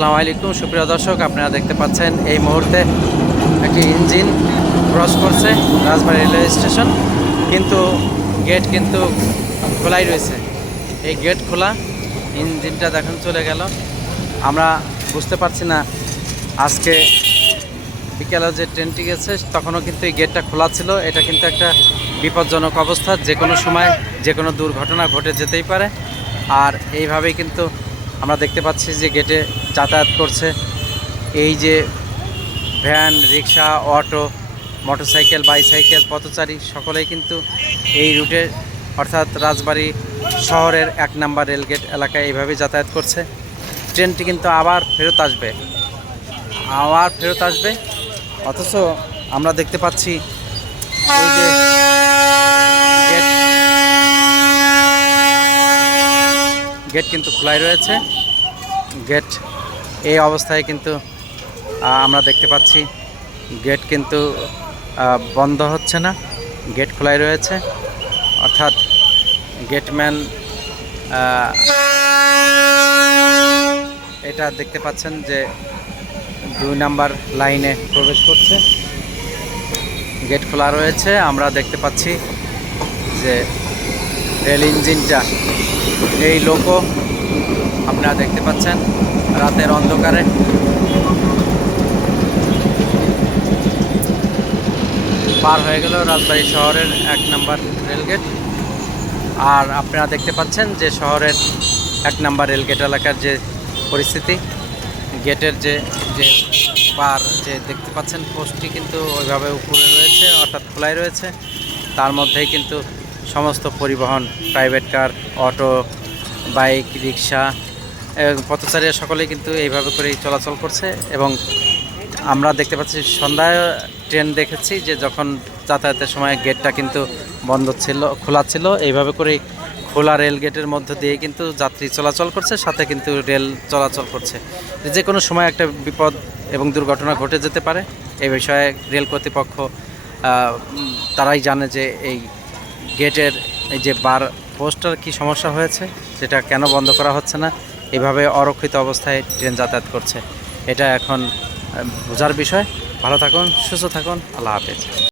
আসসালামু আলাইকুম সুপ্রিয় দর্শক, আপনারা দেখতে পাচ্ছেন এই মুহূর্তে একটি ইঞ্জিন ক্রস করছে রাজবাড়ী রেলওয়ে স্টেশন, কিন্তু গেট কিন্তু খোলাই রয়েছে। এই গেট খোলা, ইঞ্জিনটা দেখুন চলে গেল। আমরা বুঝতে পারছি না, আজকে বিকেলে যে ট্রেনটি গেছে তখনও কিন্তু এই গেটটা খোলা ছিল। এটা কিন্তু একটা বিপজ্জনক অবস্থা, যে কোনো সময় যে কোনো দুর্ঘটনা ঘটে যেতেই পারে। আর এইভাবেই কিন্তু আমরা দেখতে পাচ্ছি যে গেটে যাতায়াত করছে এই যে ভ্যান, রিক্সা, অটো, মোটরসাইকেল, বাইসাইকেল, পথচারী সকলেই কিন্তু এই রুটে অর্থাৎ রাজবাড়ী শহরের 1 নম্বর রেলগেট এলাকায় এইভাবেই যাতায়াত করছে। ট্রেনটি কিন্তু আবার ফেরত আসবে, অথচ আমরা দেখতে পাচ্ছি এই যে গেট কিন্তু খোলাই রয়েছে। গেট এই অবস্থায় কিন্তু আমরা দেখতে পাচ্ছি গেট কিন্তু বন্ধ হচ্ছে না, গেট খোলাই রয়েছে। অর্থাৎ গেটম্যান এটা দেখতে পাচ্ছেন যে 2 নম্বর লাইনে প্রবেশ করছে। গেট খোলা রয়েছে। আমরা দেখতে পাচ্ছি যে রেল ইঞ্জিনটা, এই লোকো আপনারা দেখতে পাচ্ছেন রাতের অন্ধকারে পার হয়ে গেল রাজবাড়ী শহরের 1 নম্বর রেলগেট। আর আপনারা দেখতে পাচ্ছেন যে শহরের 1 নম্বর রেলগেট এলাকার যে পরিস্থিতি, গেটের যে পার যে দেখতে পাচ্ছেন পোস্টটি কিন্তু ওইভাবে উপরে রয়েছে, অর্থাৎ খোলাই রয়েছে। তার মধ্যেই কিন্তু সমস্ত পরিবহন, প্রাইভেট কার, অটো, বাইক, রিক্সা, পথচারীরা সকলেই কিন্তু এইভাবে করেই চলাচল করছে। এবং আমরা দেখতে পাচ্ছি সন্ধ্যায় ট্রেন দেখেছি যে যখন যাতায়াতের সময় গেটটা কিন্তু বন্ধ ছিল, খোলা ছিল। এইভাবে করেই খোলা রেল গেটের মধ্য দিয়ে কিন্তু যাত্রী চলাচল করছে, সাথে কিন্তু রেল চলাচল করছে। যে কোনো সময় একটা বিপদ এবং দুর্ঘটনা ঘটে যেতে পারে। এই বিষয়ে রেল কর্তৃপক্ষ তারাই জানে যে এই গেটের এই যে বার পোস্টার কি সমস্যা হয়েছে, সেটা কেন বন্ধ করা হচ্ছে না, এভাবে অরক্ষিত অবস্থায় ট্রেন যাতায়াত করছে। এটা এখন বোঝার বিষয়। ভালো থাকুন, সুস্থ থাকুন, আল্লাহ হাফেজ।